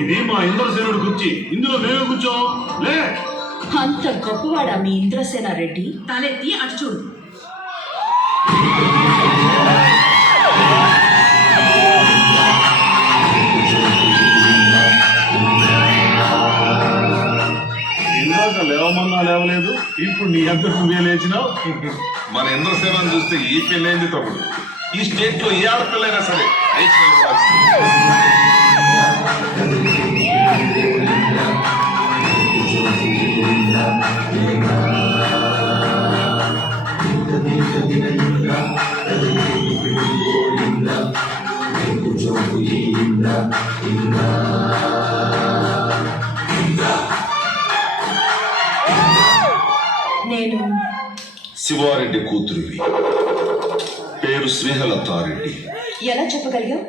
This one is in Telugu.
ఇది మా ఇంద్రసేనుడు కుర్చీ, ఇందులో మేమే కూర్చోం. లే, అంత గొప్పవాడా మీ ఇంద్రసేన రెడ్డి? తలెత్తి అటు చూడు. ఇందాక లేవమన్నా లేవలేదు, ఇప్పుడు నీ అంత నువ్వే లేచినావు. మన ఇంద్రసేనని చూస్తే ఈ పెళ్ళైంది తమ్ముడు. ఈ స్టేట్ లో ఏ ఆడపిల్లైనా సరే లేచి నిలబడాల్సిందే. నేను శివారెడ్డి కూతురివి, పేరు శ్రీహలతారెడ్డి. ఎలా చెప్పగలిగావు?